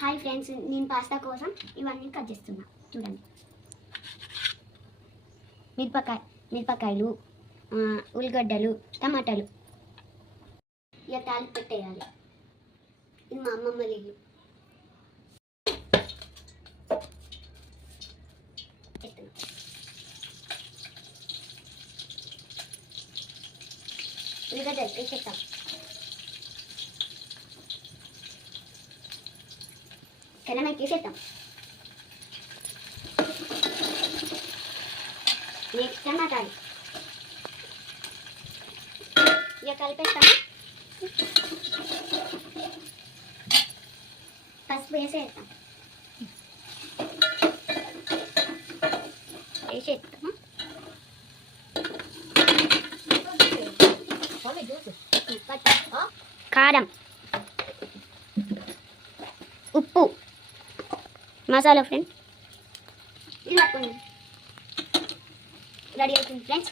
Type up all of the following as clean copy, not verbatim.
Hi friends, నేను pasta కోసం ఇవన్నీ కట్ చేస్తున్నా. చూడండి, మిరపకాయలు, ఉల్లిగడ్డలు, టమాటాలు. ఇక తాలింపు పెట్టేయాలి. ఇది మా అమ్మమ్మ ఇల్లు. ఉల్లిగడ్డలు వేసేస్తాం. కనమాకి వేసేస్తాం. నెక్స్ట్ టమాటాలు ఇక కలిపేస్తాము. పసుపు వేసేస్తాం. కారం, ఉప్పు, మసాలా ఫ్రెండ్స్. ఇలా రెడీ అవుతుంది ఫ్రెండ్స్.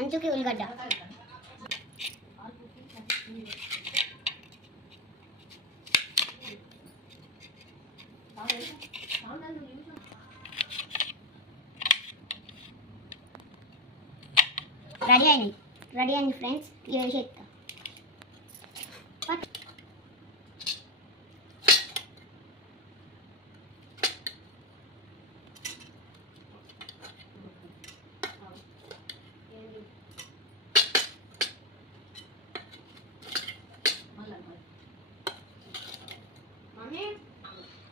అంచుకి ఉల్లిగడ్డ, రెడీ అయింది ఫ్రెండ్స్. వేసేస్తా.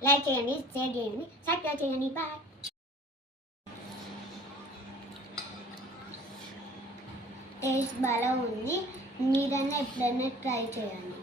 లైక్ చేయండి, షేర్ చేయండి, సబ్స్క్రైబ్ చేయండి. బాయ్. టేస్ట్ బాగా ఉంది. మీరైనా ఎప్పుడైనా ట్రై చేయండి.